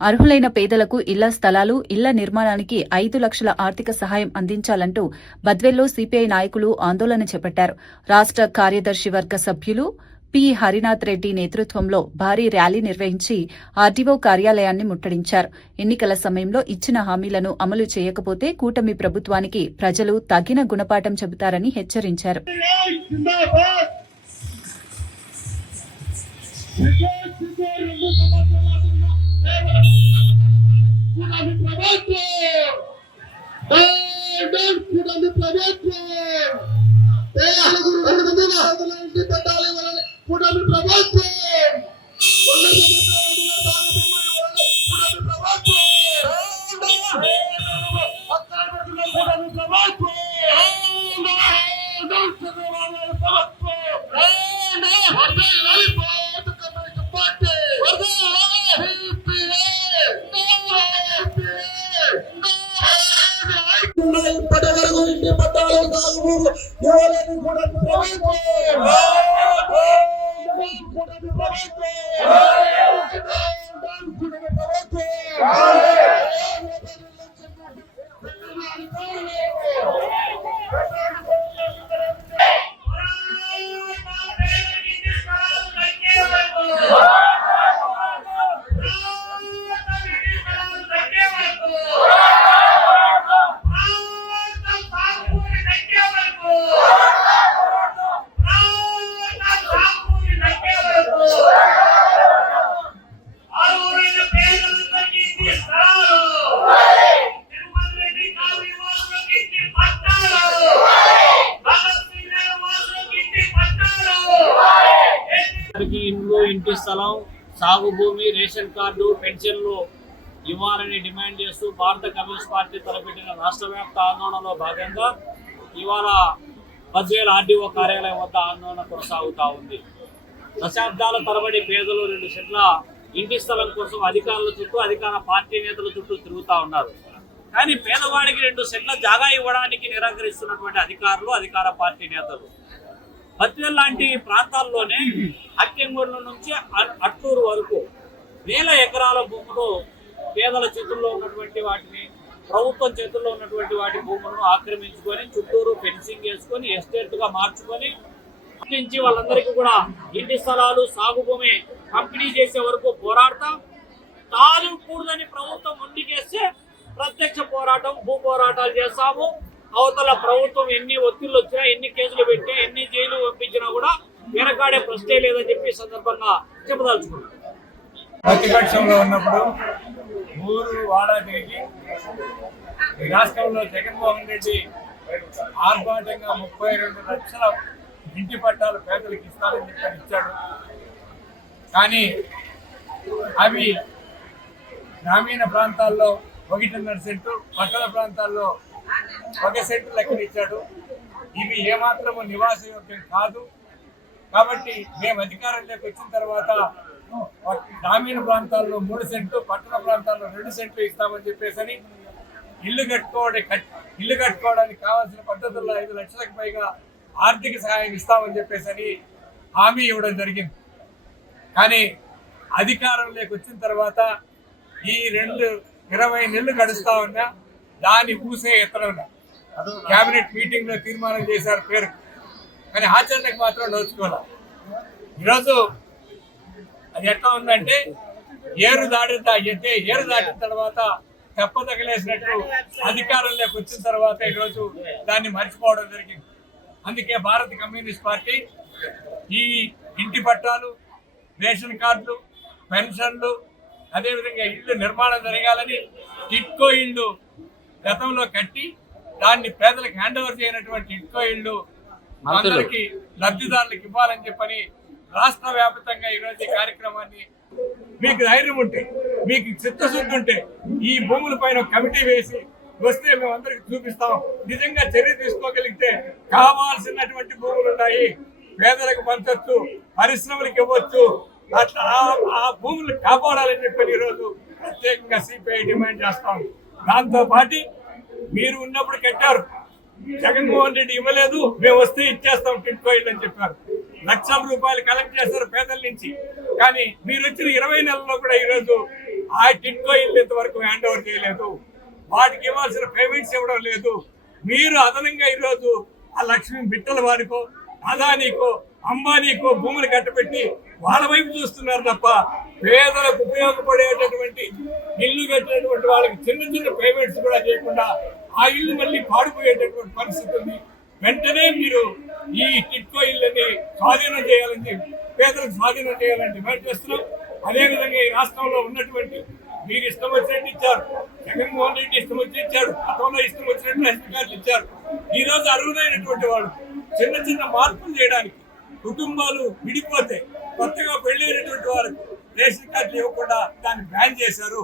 అర్హులైన పేదలకు ఇళ్ల స్థలాలు, ఇళ్ల నిర్మాణానికి 5 లక్షల ఆర్థిక సహాయం అందించాలంటూ బద్వేల్లో సిపిఐ నాయకులు ఆందోళన చేపట్టారు. రాష్ట్ర కార్యదర్శి వర్గ సభ్యులు పి. హరినాథ్ రెడ్డి నేతృత్వంలో భారీ ర్యాలీ నిర్వహించి ఆర్డీఓ కార్యాలయాన్ని ముట్టడించారు. ఎన్నికల సమయంలో ఇచ్చిన హామీలను అమలు చేయకపోతే కూటమి ప్రభుత్వానికి ప్రజలు తగిన గుణపాఠం చెబుతారని హెచ్చరించారు. ఇంటి స్థలం, సాగు భూమి, రేషన్ కార్డు, పెన్షన్లు ఇవ్వాలని డిమాండ్ చేస్తూ భారత కమ్యూనిస్ట్ పార్టీ తలపెట్టిన రాష్ట్ర వ్యాప్త ఆందోళనలో భాగంగా ఇవాళ బద్వేల్ ఆర్డీఓ కార్యాలయం వద్ద ఆందోళన కొనసాగుతూ ఉంది. దశాబ్దాల తరబడి పేదలు 2 సెంట్ల ఇంటి స్థలం కోసం అధికారుల చుట్టూ, అధికార పార్టీ నేతల చుట్టూ తిరుగుతూ ఉన్నారు. కానీ పేదవాడికి 2 సెంట్ల జాగా ఇవ్వడానికి నిరాకరిస్తున్నటువంటి అధికారులు, అధికార పార్టీ నేతలు. బద్వేల్ లాంటి ప్రాంతాల్లోనే అక్కెంగూరు నుంచి అట్లూరు వరకు వేల ఎకరాల భూములు పేదల చేతుల్లో ఉన్నటువంటి వాటిని, ప్రభుత్వం చేతుల్లో ఉన్నటువంటి వాటి భూములను ఆక్రమించుకొని చుట్టూరు ఫెన్సింగ్ వేసుకొని ఎస్టేట్గా మార్చుకొని నుంచి వాళ్ళందరికీ కూడా ఇంటి స్థలాలు, సాగు భూమి పంపిణీ చేసే వరకు పోరాడతాం. కాదు కూడదని ప్రభుత్వం ముందుకేస్తే ప్రత్యక్ష పోరాటం, భూ పోరాటాలు చేస్తాము. అవతల ప్రభుత్వం ఎన్ని ఒత్తిళ్లు వచ్చినా, ఎన్ని కేసులు పెట్టినా, ఎన్ని జైలు పంపించినా కూడా వెనకాడే ప్రశ్నే లేదని చెప్పి సందర్భంగా చెప్పదలుచుకున్నాం. ప్రతిపక్షంలో ఉన్నప్పుడు ఊరు వాడ తిరిగి ఈ రాష్ట్రంలో జగన్మోహన్ రెడ్డి ఆర్భాటంగా 32 లక్షల ఇంటి పట్టాలు పేదలకు ఇస్తానని చెప్పి ఇచ్చాడు. కానీ అవి గ్రామీణ ప్రాంతాల్లో 1.5 సెంటు, పట్టణ ప్రాంతాల్లో 1 సెంటు లెక్కన ఇచ్చాడు. ఇవి ఏమాత్రము నివాసయోగ్యం కాదు. కాబట్టి మేము అధికారంలోకి వచ్చిన తర్వాత గ్రామీణ ప్రాంతాల్లో 3 సెంట్లు, పట్టణ ప్రాంతాల్లో 2 సెంట్లు ఇస్తామని చెప్పేసి ఇల్లు కట్టుకోవడానికి కావాల్సిన పద్ధతుల్లో 5 లక్షలకు పైగా ఆర్థిక సహాయం ఇస్తామని చెప్పేసి హామీ ఇవ్వడం జరిగింది. కానీ అధికారంలోకి వచ్చిన తర్వాత ఈ 20 నెలలు గడుస్తా ఉన్నా దాన్ని ఊసే ఎత్తడంలా. క్యాబినెట్ మీటింగ్ లో తీర్మానం చేశారు పేరు, కానీ ఆచరణకు మాత్రం నోచుకోవాలి. ఈరోజు అది ఎట్లా ఉందంటే ఏరు దాటిన తర్వాత తెప్ప తగిలేసినట్టు అధికారంలోకి వచ్చిన తర్వాత ఈరోజు దాన్ని మర్చిపోవడం జరిగింది. అందుకే భారత కమ్యూనిస్ట్ పార్టీ ఈ ఇంటి పట్టాలు, రేషన్ కార్డులు, పెన్షన్లు, అదేవిధంగా ఇళ్ళు నిర్మాణం జరగాలని టిట్కో ఇళ్ళు గతంలో కట్టి దాన్ని పేదలకు హ్యాండ్ ఓవర్ చేయనటువంటి టిట్కో ఇళ్ళు అందరికి లబ్ధిదారులకు ఇవ్వాలని చెప్పని రాష్ట్ర వ్యాప్తంగా ఈరోజు ఈ కార్యక్రమాన్ని, మీకు ధైర్యం ఉంటే, మీకు చిత్తశుద్ధి ఉంటే ఈ భూముల పైన కమిటీ వేసి వస్తే మేము అందరికి చూపిస్తాం. నిజంగా చర్య తీసుకోగలిగితే కావాల్సినటువంటి భూములు ఉన్నాయి, పేదలకు పంచొచ్చు, పరిశ్రమలకు ఇవ్వచ్చు. అట్లా ఆ భూములు కాపాడాలని చెప్పని ఈరోజు ప్రత్యేకంగా సిపిఐ డిమాండ్ చేస్తాం. దాంతో పాటు మీరు ఉన్నప్పుడు కట్టారు, జగన్మోహన్ రెడ్డి ఇవ్వలేదు, మేము వస్తే ఇచ్చేస్తాం టిట్కో ఇళ్ళు అని చెప్పారు. లక్షల రూపాయలు కలెక్ట్ చేస్తారు పేదల నుంచి. కానీ మీరు వచ్చిన 20 నెలల్లో కూడా ఈరోజు ఆ టిట్కో ఇల్లు ఇంతవరకు హ్యాండ్ ఓవర్ చేయలేదు. వాటికి ఇవ్వాల్సిన పేమెంట్స్ ఇవ్వడం లేదు. మీరు అదనంగా ఈరోజు ఆ లక్ష్మీ బిట్టల వారికో అదానీకో అంబానీకో భూములు కట్టబెట్టి వాళ్ళ వైపు చూస్తున్నారు తప్ప పేదలకు ఉపయోగపడేటటువంటి ఇల్లు కట్టినటువంటి వాళ్ళకి చిన్న చిన్న పేమెంట్స్ కూడా చేయకుండా ఆ ఇల్లు మళ్ళీ పాడిపోయేటటువంటి పరిస్థితి ఉంది. వెంటనే మీరు ఈ టిట్కో ఇల్లుని స్వాధీనం చేయాలని, పేదలకు స్వాధీనం చేయాలని డిమాండ్ చేస్తున్నాం. అదేవిధంగా ఈ రాష్ట్రంలో ఉన్నటువంటి మీరు ఇష్టం వచ్చినట్టు ఇచ్చారు, జగన్మోహన్ రెడ్డి ఇష్టం వచ్చి ఇచ్చాడు, గతంలో ఇష్టం వచ్చినట్టు రేషన్ కార్డులు ఇచ్చారు. ఈ రోజు అర్హులైనటువంటి వాళ్ళు చిన్న చిన్న మార్పులు చేయడానికి, కుటుంబాలు విడిపోతే కొత్తగా పెళ్ళైనటువంటి వారికి రేషన్ కార్డులు ఇవ్వకుండా దాన్ని బ్యాన్ చేశారు.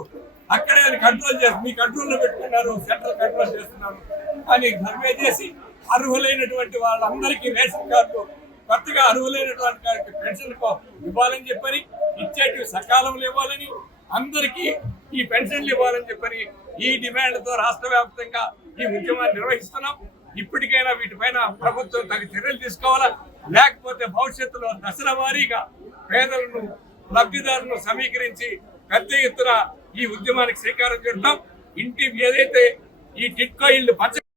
అక్కడే కంట్రోల్ చేసి మీ కంట్రోల్లో పెట్టుకున్నారు, సెంట్రల్ కంట్రోల్ చేస్తున్నారు. కానీ సర్వే చేసి అర్హులైనటువంటి వాళ్ళందరికీ రేషన్ కార్డులు, కొత్తగా అర్హులైనటువంటి వారికి పెన్షన్ ఇవ్వాలని చెప్పని, ఇచ్చేటివి సకాలంలో ఇవ్వాలని, అందరికీ ఈ పెన్షన్లు ఇవ్వాలని చెప్పని ఈ డిమాండ్తో రాష్ట్ర వ్యాప్తంగా ఈ ఉద్యమాన్ని నిర్వహిస్తున్నాం. ఇప్పటికైనా వీటిపైన ప్రభుత్వం తగు చర్యలు తీసుకోవాలా, లేకపోతే భవిష్యత్తులో దశల వారీగా పేదలను లబ్ధిదారులను సమీకరించి పెద్ద ఎత్తున ఈ ఉద్యమానికి శ్రీకారం చుడతాం. ఇంటి ఏదైతే ఈ టిట్కో ఇల్లు